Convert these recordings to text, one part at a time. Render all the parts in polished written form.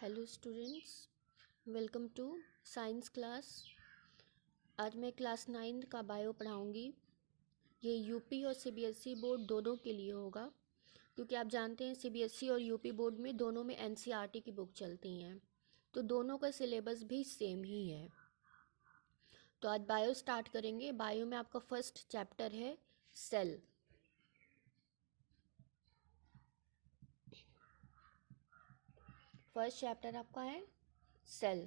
Hello students, welcome to science class. आज मैं class 9 का बायो पढ़ाऊंगी। ये यूपी और सीबीएसई बोर्ड दोनों के लिए होगा, क्योंकि आप जानते हैं सीबीएसई और यूपी बोर्ड में दोनों में एनसीईआरटी की बुक चलती हैं, तो दोनों का सिलेबस भी सेम ही है। तो आज बायो स्टार्ट करेंगे। बायो में आपका फर्स्ट चैप्टर है सेल। फर्स्ट चैप्टर आपका है सेल।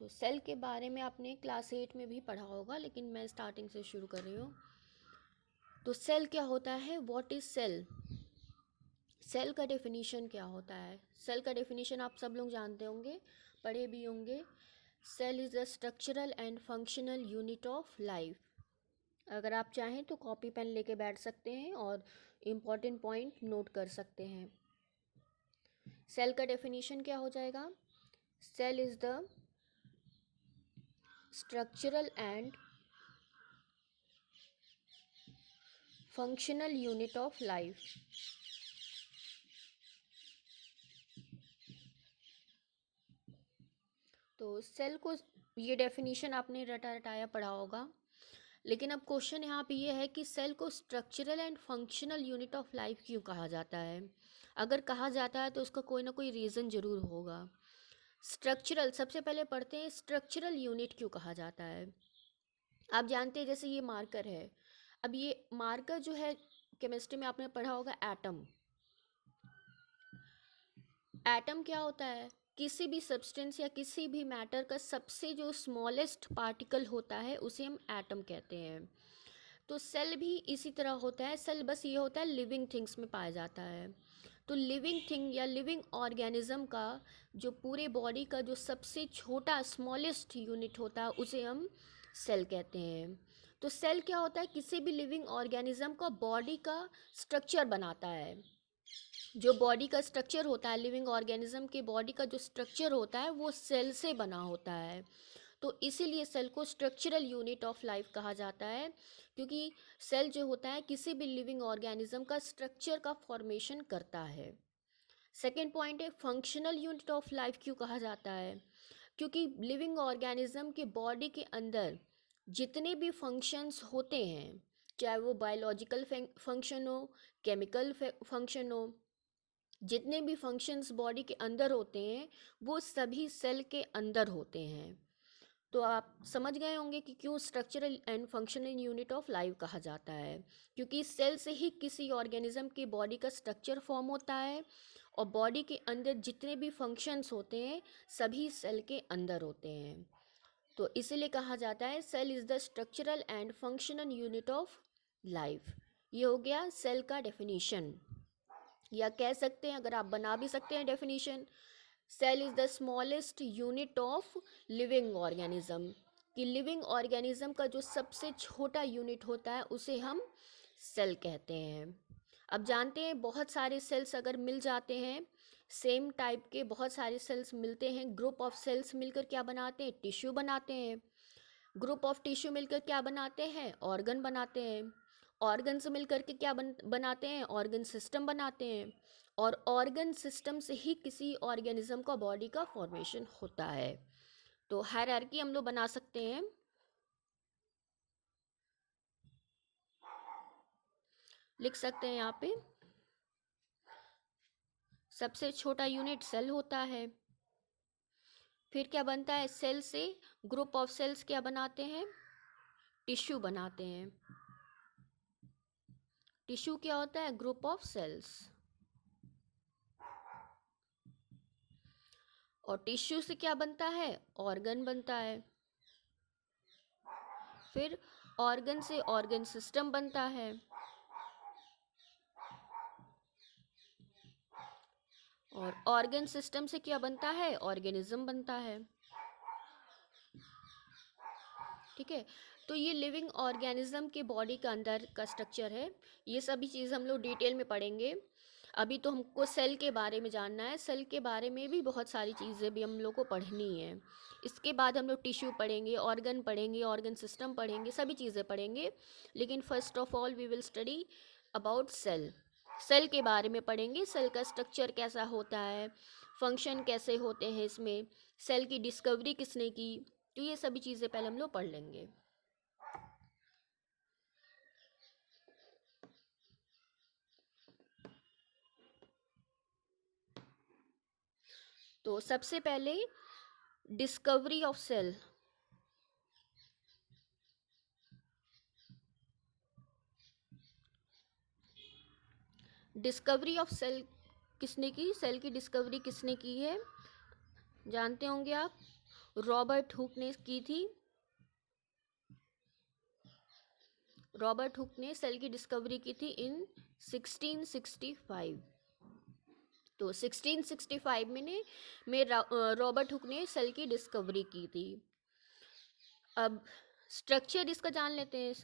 तो सेल के बारे में आपने क्लास 8 में भी पढ़ा होगा, लेकिन मैं स्टार्टिंग से शुरू कर रही हूँ। तो सेल क्या होता है? What is cell? सेल का डेफिनेशन क्या होता है? सेल का डेफिनेशन आप सब लोग जानते होंगे, पढ़े भी होंगे। Cell is a structural and functional unit of life. अगर आप चाहें तो कॉपी पेन लेके बैठ सकते हैं और इम्पॉर्टेंट पॉइंट नोट कर सकते हैं। सेल का डेफिनेशन क्या हो जाएगा? Cell is the structural and functional unit of life. तो सेल को, ये डेफिनेशन आपने रटा रटाया पढ़ा होगा, लेकिन अब क्वेश्चन यहाँ पे ये है कि सेल को structural and functional unit of life क्यों कहा जाता है? अगर कहा जाता है तो उसका कोई ना कोई रीज़न ज़रूर होगा। स्ट्रक्चरल, सबसे पहले पढ़ते हैं स्ट्रक्चरल यूनिट क्यों कहा जाता है। आप जानते हैं जैसे ये मार्कर है, अब ये मार्कर जो है केमिस्ट्री में आपने पढ़ा होगा एटम। एटम क्या होता है? किसी भी सब्सटेंस या किसी भी मैटर का सबसे जो स्मॉलेस्ट पार्टिकल होता है उसे हम एटम कहते हैं। तो सेल भी इसी तरह होता है। सेल बस ये होता है लिविंग थिंग्स में पाया जाता है। तो लिविंग थिंग या लिविंग ऑर्गेनिज्म का जो पूरे बॉडी का जो सबसे छोटा स्मॉलेस्ट यूनिट होता है उसे हम सेल कहते हैं। तो सेल क्या होता है? किसी भी लिविंग ऑर्गेनिज्म का बॉडी का स्ट्रक्चर बनाता है। जो बॉडी का स्ट्रक्चर होता है, लिविंग ऑर्गेनिज्म के बॉडी का जो स्ट्रक्चर होता है वो सेल से बना होता है। तो इसीलिए सेल को स्ट्रक्चरल यूनिट ऑफ लाइफ कहा जाता है, क्योंकि सेल जो होता है किसी भी लिविंग ऑर्गेनिज्म का स्ट्रक्चर का फॉर्मेशन करता है। सेकेंड पॉइंट है फंक्शनल यूनिट ऑफ लाइफ क्यों कहा जाता है? क्योंकि लिविंग ऑर्गेनिज्म के बॉडी के अंदर जितने भी फंक्शंस होते हैं, चाहे वो बायोलॉजिकल फंक्शन हो, केमिकल फंक्शन हो, जितने भी फंक्शंस बॉडी के अंदर होते हैं वो सभी सेल के अंदर होते हैं। तो आप समझ गए होंगे कि क्यों structural and functional unit of life कहा जाता है, क्योंकि सेल से ही किसी ऑर्गेनिज्म की बॉडी का स्ट्रक्चर फॉर्म होता है और बॉडी के अंदर जितने भी फंक्शंस होते हैं सभी सेल के अंदर होते हैं। तो इसीलिए कहा जाता है cell is the structural and functional unit of life. ये हो गया सेल का डेफिनेशन, या कह सकते हैं, अगर आप बना भी सकते हैं definition, cell is the smallest unit of living organism, कि लिविंग ऑर्गेनिज्म का जो सबसे छोटा यूनिट होता है उसे हम सेल कहते हैं। अब जानते हैं बहुत सारे सेल्स अगर मिल जाते हैं, सेम टाइप के बहुत सारे सेल्स मिलते हैं, ग्रुप ऑफ सेल्स मिलकर क्या बनाते हैं? टिश्यू बनाते हैं। ग्रुप ऑफ टिश्यू मिलकर क्या बनाते हैं? ऑर्गन बनाते हैं। ऑर्गन्स मिलकर के क्या बनाते हैं? ऑर्गन सिस्टम बनाते हैं। और ऑर्गन सिस्टम से ही किसी ऑर्गेनिज्म का बॉडी का फॉर्मेशन होता है। तो हायरार्की हम लोग बना सकते हैं। लिख सकते हैं यहाँ पे, सबसे छोटा यूनिट सेल होता है। फिर क्या बनता है? सेल से ग्रुप ऑफ सेल्स क्या बनाते हैं? टिश्यू बनाते हैं। टिश्यू क्या होता है? Group of cells. और टिश्यू से क्या बनता है? ऑर्गन बनता है। फिर ऑर्गन से ऑर्गन सिस्टम बनता है। और ऑर्गन सिस्टम से क्या बनता है? ऑर्गेनिज्म बनता है। ठीक है, तो ये लिविंग ऑर्गेनिज्म के बॉडी का अंदर का स्ट्रक्चर है। ये सभी चीज़ हम लोग डिटेल में पढ़ेंगे। अभी तो हमको सेल के बारे में जानना है। सेल के बारे में भी बहुत सारी चीज़ें भी हम लोग को पढ़नी है। इसके बाद हम लोग टिश्यू पढ़ेंगे, ऑर्गन पढ़ेंगे, ऑर्गन सिस्टम पढ़ेंगे, सभी चीज़ें पढ़ेंगे। लेकिन first of all we will study about cell. Cell के बारे में पढ़ेंगे, सेल का स्ट्रक्चर कैसा होता है, फंक्शन कैसे होते हैं इसमें, सेल की डिस्कवरी किसने की, तो ये सभी चीज़ें पहले हम लोग पढ़ लेंगे। तो सबसे पहले discovery of cell. Discovery of cell किसने की, सेल की डिस्कवरी किसने की है, जानते होंगे आप, रॉबर्ट हुक ने की थी। रॉबर्ट हुक ने सेल की डिस्कवरी की थी इन 1665। तो 1665 में रॉबर्ट हुक ने सेल की डिस्कवरी की थी। अब स्ट्रक्चर इसका जान लेते हैं,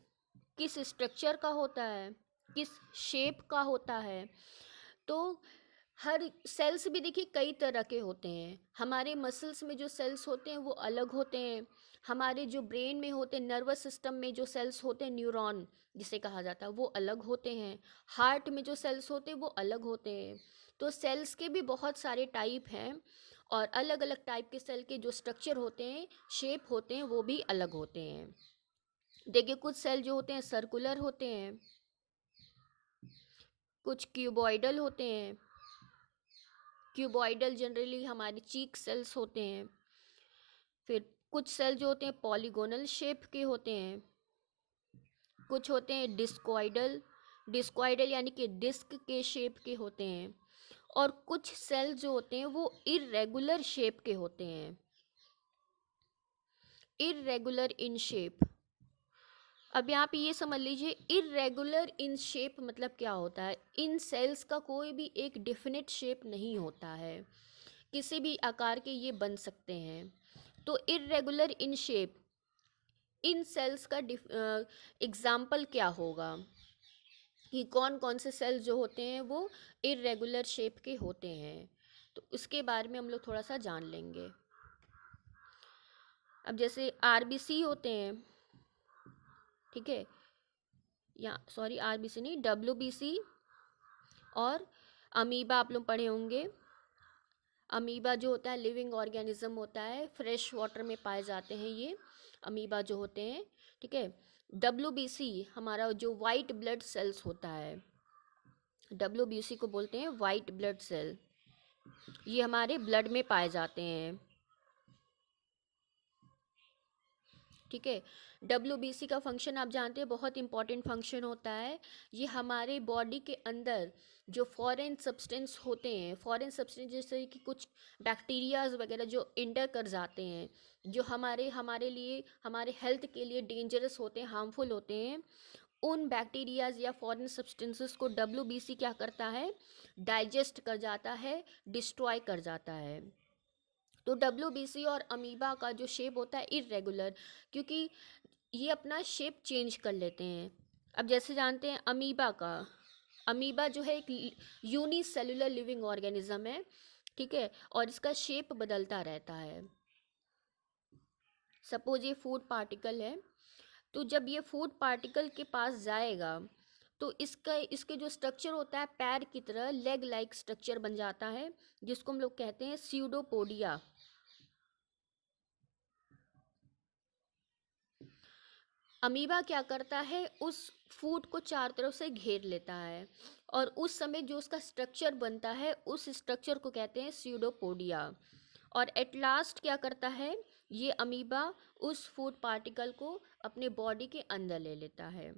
किस स्ट्रक्चर का होता है, किस शेप का होता है। तो हर सेल्स भी देखिए कई तरह के होते हैं। हमारे मसल्स में जो सेल्स होते हैं वो अलग होते हैं। हमारे जो ब्रेन में होते हैं, नर्वस सिस्टम में जो सेल्स होते हैं, न्यूरॉन जिसे कहा जाता है, वो अलग होते हैं। हार्ट में जो सेल्स होते हैं वो अलग होते हैं। तो सेल्स के भी बहुत सारे टाइप हैं, और अलग अलग टाइप के सेल के जो स्ट्रक्चर होते हैं, शेप होते हैं, वो भी अलग होते हैं। देखिए कुछ सेल जो होते हैं सर्कुलर होते हैं, कुछ क्यूबॉइडल होते हैं। क्यूबॉइडल जनरली हमारे चीक सेल्स होते हैं। फिर कुछ सेल जो होते हैं पॉलीगोनल शेप के होते हैं, कुछ होते हैं डिस्कॉइडल, डिस्कॉइडल यानी कि डिस्क के शेप के होते हैं, और कुछ सेल जो होते हैं वो इरेगुलर शेप के होते हैं, इरेगुलर इन शेप। अब यहाँ पे ये समझ लीजिए इरेगुलर इन शेप मतलब क्या होता है। इन सेल्स का कोई भी एक डिफिनिट शेप नहीं होता है, किसी भी आकार के ये बन सकते हैं। तो इरेगुलर इन शेप, इन सेल्स का एग्जाम्पल क्या होगा, कि कौन कौन से सेल्स जो होते हैं वो इरेगुलर शेप के होते हैं। तो उसके बारे में हम लोग थोड़ा सा जान लेंगे। अब जैसे आरबीसी होते हैं, ठीक है, या सॉरी आरबीसी नहीं, डब्ल्यूबीसी और अमीबा आप लोग पढ़े होंगे। अमीबा जो होता है लिविंग ऑर्गेनिज्म होता है, फ्रेश वाटर में पाए जाते हैं ये अमीबा जो होते हैं, ठीक है। डब्ल्यूबीसी हमारा जो वाइट ब्लड सेल्स होता है, डब्ल्यूबीसी को बोलते हैं वाइट ब्लड सेल, ये हमारे ब्लड में पाए जाते हैं, ठीक है। डब्ल्यूबीसी का फंक्शन आप जानते हैं, बहुत इंपॉर्टेंट फंक्शन होता है। ये हमारे बॉडी के अंदर जो फॉरेन सब्सटेंस होते हैं, फॉरेन सब्सटेंस जैसे कि कुछ बैक्टीरियाज वगैरह जो इंटर कर जाते हैं, जो हमारे हमारे लिए हमारे हेल्थ के लिए डेंजरस होते हैं, हार्मफुल होते हैं, उन बैक्टीरियाज या फॉरेन सब्सटेंसेस को डब्ल्यूबीसी क्या करता है, डाइजेस्ट कर जाता है, डिस्ट्रॉय कर जाता है। तो डब्ल्यूबीसी और अमीबा का जो शेप होता है इरेगुलर, क्योंकि ये अपना शेप चेंज कर लेते हैं। अब जैसे जानते हैं अमीबा का, अमीबा जो है एक यूनिसेलुलर लिविंग ऑर्गेनिज्म है, ठीक है, और इसका शेप बदलता रहता है। सपोज ये फूड पार्टिकल है, तो जब ये फूड पार्टिकल के पास जाएगा तो इसका इसके जो स्ट्रक्चर होता है पैर की तरह लेग लाइक स्ट्रक्चर बन जाता है, जिसको हम लोग कहते हैं स्यूडोपोडिया। अमीबा क्या करता है, उस फूड को चार तरफ से घेर लेता है, और उस समय जो उसका स्ट्रक्चर बनता है उस स्ट्रक्चर को कहते हैं स्यूडोपोडिया। और एट लास्ट क्या करता है, ये अमीबा उस फूड पार्टिकल को अपने बॉडी के अंदर ले लेता है,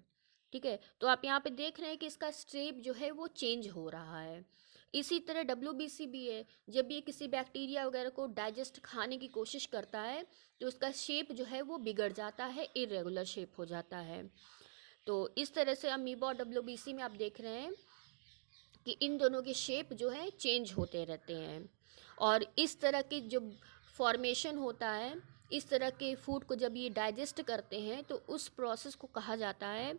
ठीक है। तो आप यहाँ पे देख रहे हैं कि इसका शेप जो है वो चेंज हो रहा है। इसी तरह डब्ल्यूबीसी भी है, जब ये किसी बैक्टीरिया वगैरह को डाइजेस्ट खाने की कोशिश करता है तो उसका शेप जो है वो बिगड़ जाता है, इरेगुलर शेप हो जाता है। तो इस तरह से अमीबा और डब्ल्यूबीसी में आप देख रहे हैं कि इन दोनों के शेप जो है चेंज होते रहते हैं। और इस तरह की जो फॉर्मेशन होता है, इस तरह के फूड को जब ये डाइजेस्ट करते हैं तो उस प्रोसेस को कहा जाता है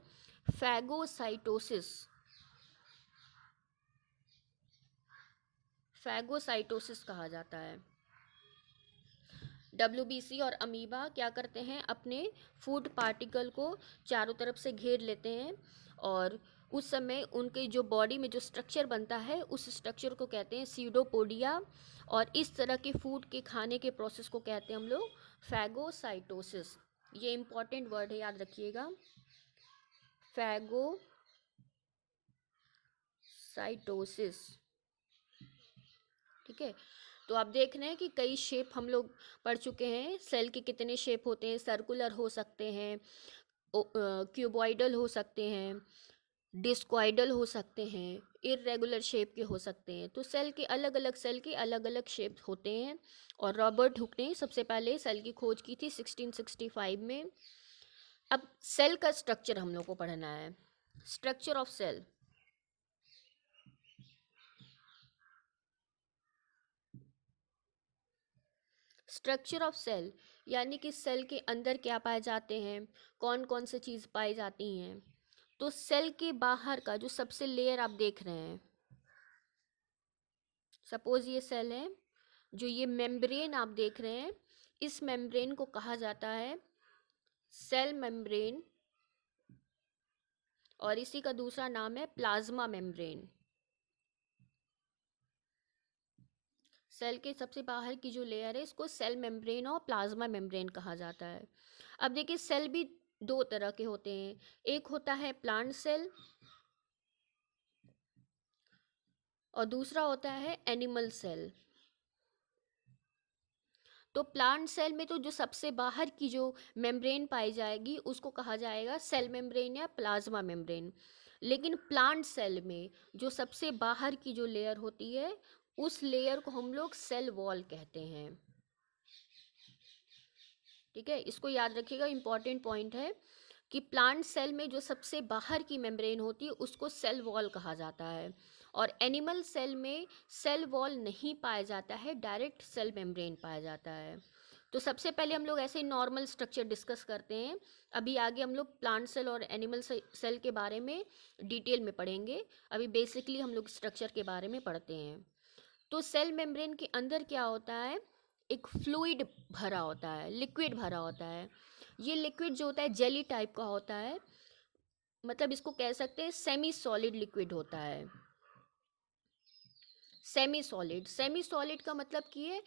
फैगोसाइटोसिस। फैगोसाइटोसिस कहा जाता है। डब्ल्यूबीसी और अमीबा क्या करते हैं, अपने फूड पार्टिकल को चारों तरफ से घेर लेते हैं, और उस समय उनके जो बॉडी में जो स्ट्रक्चर बनता है उस स्ट्रक्चर को कहते हैं सीडोपोडिया, और इस तरह के फूड के खाने के प्रोसेस को कहते हैं हम लोग फैगोसाइटोसिस। ये इंपॉर्टेंट वर्ड है, याद रखिएगा, फैगोसाइटोसिस। ठीक है, तो आप देख रहे हैं कि कई शेप हम लोग पढ़ चुके हैं। सेल के कितने शेप होते हैं, सर्कुलर हो सकते हैं, क्यूबॉइडल हो सकते हैं, डिस्क्वाइडल हो सकते हैं, इर्रेगुलर शेप के हो सकते हैं। तो सेल के अलग अलग सेल के अलग अलग शेप होते हैं। और रॉबर्ट हुक ने सबसे पहले सेल की खोज की थी 1665 में। अब सेल का स्ट्रक्चर हम लोग को पढ़ना है, structure of cell. Structure of cell यानी कि सेल के अंदर क्या पाए जाते हैं, कौन कौन से चीज़ पाई जाती हैं। तो सेल के बाहर का जो सबसे लेयर आप देख रहे हैं, सपोज ये सेल है, जो ये मेम्ब्रेन आप देख रहे हैं, इस मेम्ब्रेन को कहा जाता है सेल मेम्ब्रेन, और इसी का दूसरा नाम है प्लाज्मा मेम्ब्रेन। सेल के सबसे बाहर की जो लेयर है इसको सेल मेम्ब्रेन और प्लाज्मा मेम्ब्रेन कहा जाता है। अब देखिए, सेल भी दो तरह के होते हैं, एक होता है प्लांट सेल और दूसरा होता है एनिमल सेल। तो प्लांट सेल में तो जो सबसे बाहर की जो मेम्ब्रेन पाई जाएगी उसको कहा जाएगा सेल मेम्ब्रेन या प्लाज्मा मेम्ब्रेन। लेकिन प्लांट सेल में जो सबसे बाहर की जो लेयर होती है उस लेयर को हम लोग सेल वॉल कहते हैं। ठीक है, इसको याद रखिएगा, इंपॉर्टेंट पॉइंट है कि प्लांट सेल में जो सबसे बाहर की मेम्ब्रेन होती है उसको सेल वॉल कहा जाता है, और एनिमल सेल में सेल वॉल नहीं पाया जाता है, डायरेक्ट सेल मेम्ब्रेन पाया जाता है। तो सबसे पहले हम लोग ऐसे नॉर्मल स्ट्रक्चर डिस्कस करते हैं, अभी आगे हम लोग प्लांट सेल और एनिमल सेल के बारे में डिटेल में पढ़ेंगे। अभी बेसिकली हम लोग स्ट्रक्चर के बारे में पढ़ते हैं। तो सेल मेम्ब्रेन के अंदर क्या होता है, एक फ्लूइड भरा होता है, लिक्विड भरा होता है। ये लिक्विड जो होता है जेली टाइप का होता है, मतलब इसको कह सकते हैं सेमी सॉलिड लिक्विड होता है। सेमी सॉलिड, सेमी सॉलिड का मतलब कि ये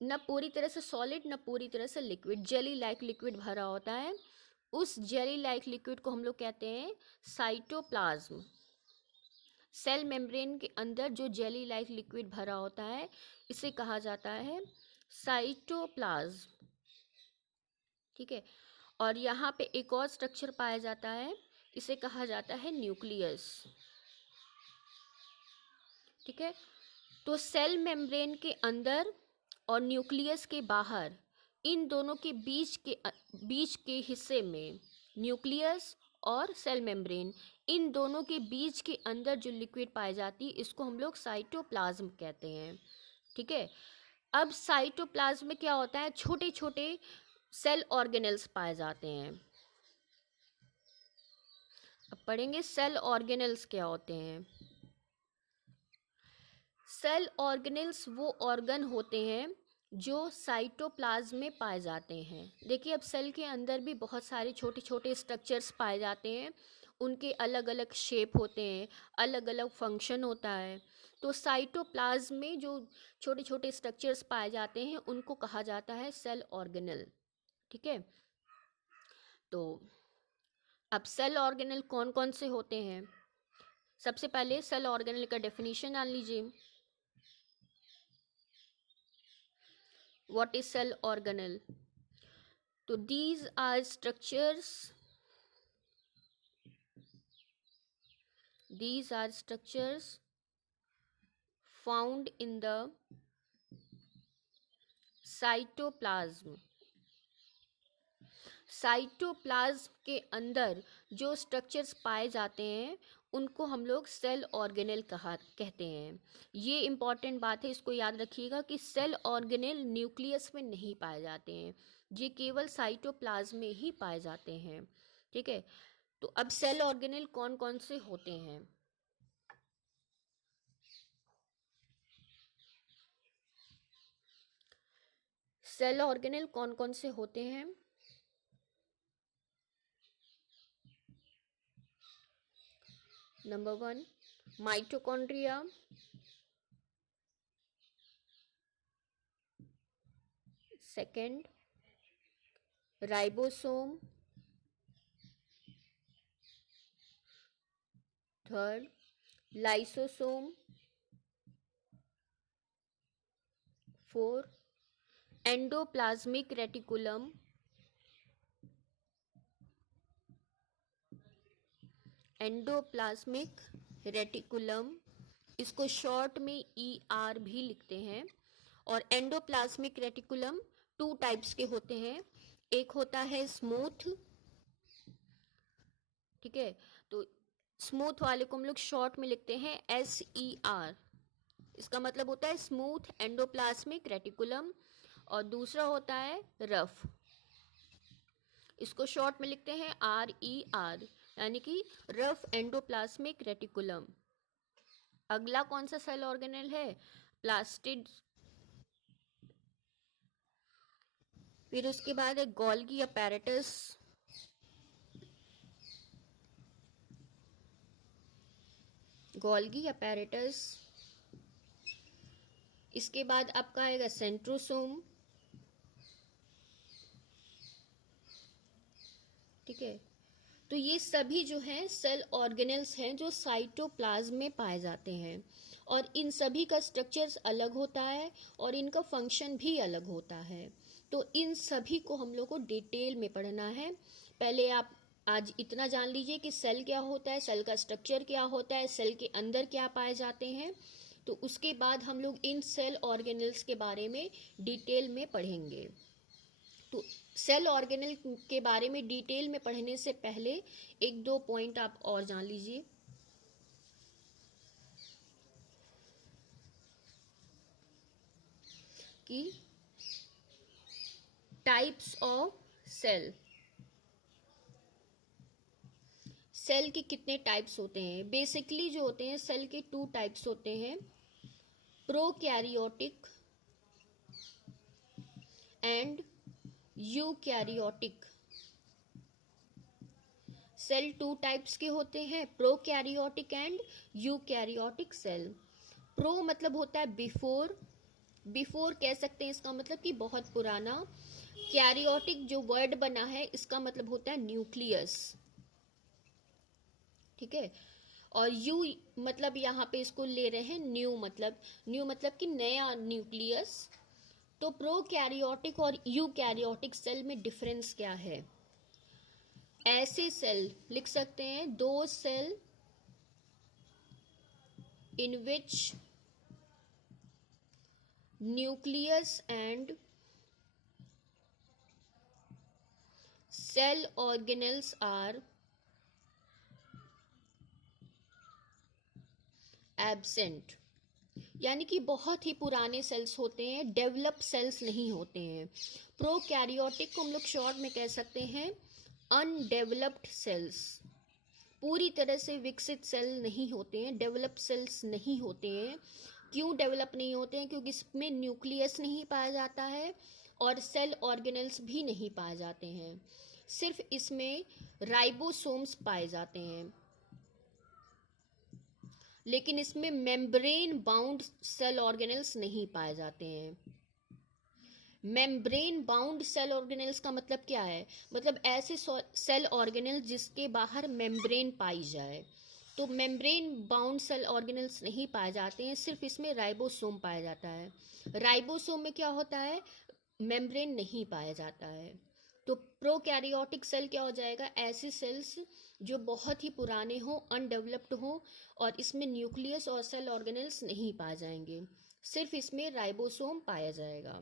न पूरी तरह से सॉलिड न पूरी तरह से लिक्विड, जेली लाइक लिक्विड भरा होता है। उस जेली लाइक लिक्विड को हम लोग कहते हैं साइटोप्लाज्म। सेल मेम्ब्रेन के अंदर जो जेली लाइक लिक्विड भरा होता है इसे कहा जाता है साइटोप्लाज्म। ठीक है, और यहाँ पे एक और स्ट्रक्चर पाया जाता है, इसे कहा जाता है न्यूक्लियस। ठीक है, तो सेल मेम्ब्रेन के अंदर और न्यूक्लियस के बाहर, इन दोनों के बीच के हिस्से में, न्यूक्लियस और सेल मेम्ब्रेन, इन दोनों के बीच के अंदर जो लिक्विड पाई जाती है इसको हम लोग साइटोप्लाज्म कहते हैं। ठीक है, अब साइटोप्लाज्म में क्या होता है, छोटे छोटे सेल ऑर्गेनेल्स पाए जाते हैं। अब पढ़ेंगे सेल ऑर्गेनेल्स क्या होते हैं। सेल ऑर्गेनेल्स वो ऑर्गन होते हैं जो साइटोप्लाज्म में पाए जाते हैं। देखिए, अब सेल के अंदर भी बहुत सारे छोटे छोटे स्ट्रक्चर्स पाए जाते हैं, उनके अलग अलग शेप होते हैं, अलग अलग फंक्शन होता है। तो साइटोप्लाज्म में जो छोटे छोटे स्ट्रक्चर्स पाए जाते हैं उनको कहा जाता है सेल ऑर्गेनल। ठीक है, तो अब सेल ऑर्गेनल कौन कौन से होते हैं, सबसे पहले सेल ऑर्गेनल का डेफिनेशन जान लीजिए। What is cell organelle? तो these are structures found in the cytoplasm। Cytoplasm के अंदर जो स्ट्रक्चर्स पाए जाते हैं उनको हम लोग सेल ऑर्गेनेल कहते हैं। ये इंपॉर्टेंट बात है, इसको याद रखिएगा कि सेल ऑर्गेनेल न्यूक्लियस में नहीं पाए जाते हैं, ये केवल साइटोप्लाज्म में ही पाए जाते हैं। ठीक है, तो अब सेल ऑर्गेनेल कौन कौन से होते हैं। सेल ऑर्गेनेल कौन कौन से होते हैं, number 1 mitochondria, second ribosome, third lysosome, four endoplasmic reticulum, endoplasmic reticulum, इसको शॉर्ट में ER भी लिखते हैं। और एंडोप्लाज्मिक रेटिकुलम 2 टाइप्स के होते हैं, एक होता है स्मूथ, ठीक है, तो स्मूथ वाले को हम लोग शॉर्ट में लिखते हैं SER, इसका मतलब होता है स्मूथ एंडोप्लाज्मिक रेटिकुलम। और दूसरा होता है रफ, इसको शॉर्ट में लिखते हैं RER, यानी कि रफ एंडोप्लाज्मिक रेटिकुलम। अगला कौन सा सेल ऑर्गेनेल है? प्लास्टिड। फिर उसके बाद है गोल्गी अपैरेटस, गोल्गी अपैरेटस। इसके बाद आपका आएगा सेंट्रोसोम, ठीक है। तो ये सभी जो हैं सेल ऑर्गेनेल्स हैं जो साइटोप्लाज्म में पाए जाते हैं, और इन सभी का स्ट्रक्चर्स अलग होता है और इनका फंक्शन भी अलग होता है। तो इन सभी को हम लोग को डिटेल में पढ़ना है। पहले आप आज इतना जान लीजिए कि सेल क्या होता है, सेल का स्ट्रक्चर क्या होता है, सेल के अंदर क्या पाए जाते हैं। तो उसके बाद हम लोग इन सेल ऑर्गेनेल्स के बारे में डिटेल में पढ़ेंगे। तो सेल ऑर्गेनल के बारे में डिटेल में पढ़ने से पहले एक दो पॉइंट आप और जान लीजिए कि टाइप्स ऑफ सेल, सेल के कितने टाइप्स होते हैं। बेसिकली जो होते हैं सेल के 2 टाइप्स होते हैं, prokaryotic and eukaryotic. Cell 2 types के होते हैं, prokaryotic and eukaryotic cell. Pro मतलब होता है बिफोर, बिफोर कह सकते हैं, इसका मतलब कि बहुत पुराना। कैरियोटिक जो वर्ड बना है इसका मतलब होता है न्यूक्लियस, ठीक है। और यू मतलब यहाँ पे इसको ले रहे हैं न्यू मतलब कि नया न्यूक्लियस। तो प्रोकैरियोटिक और यूकैरियोटिक सेल में डिफरेंस क्या है? ऐसे सेल लिख सकते हैं, those cell in which nucleus and cell organelles are absent, यानी कि बहुत ही पुराने सेल्स होते हैं, डेवलप सेल्स नहीं होते हैं। प्रोकैरियोटिक को हम लोग शॉर्ट में कह सकते हैं अनडेवलप्ड सेल्स, पूरी तरह से विकसित सेल नहीं होते हैं, डेवलप सेल्स नहीं होते हैं। क्यों डेवलप नहीं होते हैं? क्योंकि इसमें न्यूक्लियस नहीं पाया जाता है और सेल ऑर्गेनल्स भी नहीं पाए जाते हैं, सिर्फ इसमें राइबोसोम्स पाए जाते हैं। लेकिन इसमें मेम्ब्रेन बाउंड सेल ऑर्गेनल्स नहीं पाए जाते हैं। मेम्ब्रेन बाउंड सेल ऑर्गेनल्स का मतलब क्या है? मतलब ऐसे सेल ऑर्गेनल जिसके बाहर मेम्ब्रेन पाई जाए। तो मेम्ब्रेन बाउंड सेल ऑर्गेनल्स नहीं पाए जाते हैं, सिर्फ इसमें राइबोसोम पाया जाता है। राइबोसोम में क्या होता है? मेम्ब्रेन नहीं पाया जाता है। तो प्रोकैरियोटिक सेल क्या हो जाएगा? ऐसे सेल्स जो बहुत ही पुराने हों, अनडेवलप्ड हों, और इसमें न्यूक्लियस और सेल ऑर्गेनल्स नहीं पाए जाएंगे, सिर्फ इसमें राइबोसोम पाया जाएगा।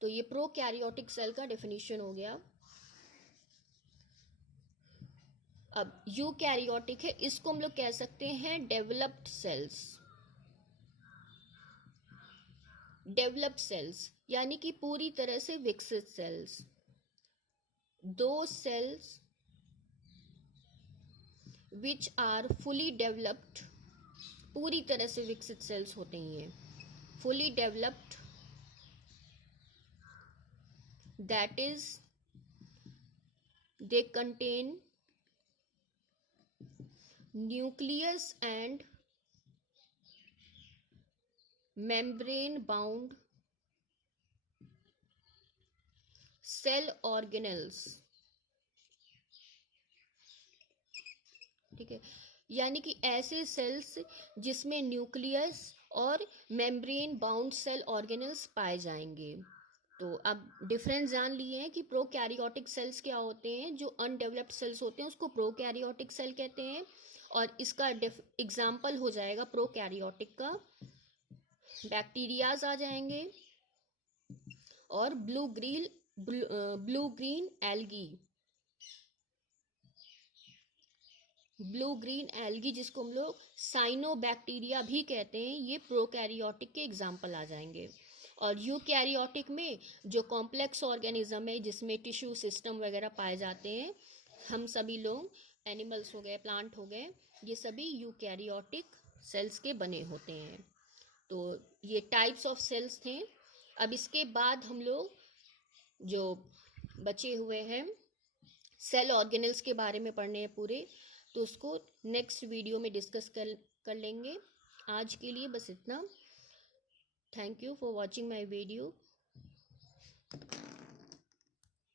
तो ये प्रोकैरियोटिक सेल का डेफिनेशन हो गया। अब यूकैरियोटिक है, इसको हम लोग कह सकते हैं डेवलप्ड सेल्स। डेवलप्ड सेल्स यानी कि पूरी तरह से विकसित cells. Those cells which are fully developed, पूरी तरह से विकसित सेल्स होते हैं ये, fully developed, that is they contain nucleus and membrane bound cell organelles, ठीक है, यानी कि ऐसे सेल्स जिसमें न्यूक्लियस और मेम्ब्रेन बाउंड सेल ऑर्गेनेल्स पाए जाएंगे। तो अब डिफरेंस जान लिए हैं कि प्रोकैरियोटिक सेल्स क्या होते हैं, जो अनडेवलप्ड सेल्स होते हैं उसको प्रोकैरियोटिक सेल कहते हैं, और इसका एग्जाम्पल हो जाएगा प्रोकैरियोटिक का बैक्टीरियाज आ जाएंगे, और blue green algae, blue green algae जिसको हम लोग साइनोबैक्टीरिया भी कहते हैं, ये प्रोकैरियोटिक के एग्जाम्पल आ जाएंगे। और यूकैरियोटिक में जो कॉम्प्लेक्स ऑर्गेनिज्म है जिसमें टिश्यू सिस्टम वगैरह पाए जाते हैं, हम सभी लोग, एनिमल्स हो गए, प्लांट हो गए, ये सभी यूकैरियोटिक सेल्स के बने होते हैं। तो ये टाइप्स ऑफ सेल्स थे। अब इसके बाद हम लोग जो बचे हुए हैं सेल ऑर्गेनल्स के बारे में पढ़ने हैं पूरे, तो उसको नेक्स्ट वीडियो में डिस्कस कर लेंगे। आज के लिए बस इतना। Thank you for watching my video.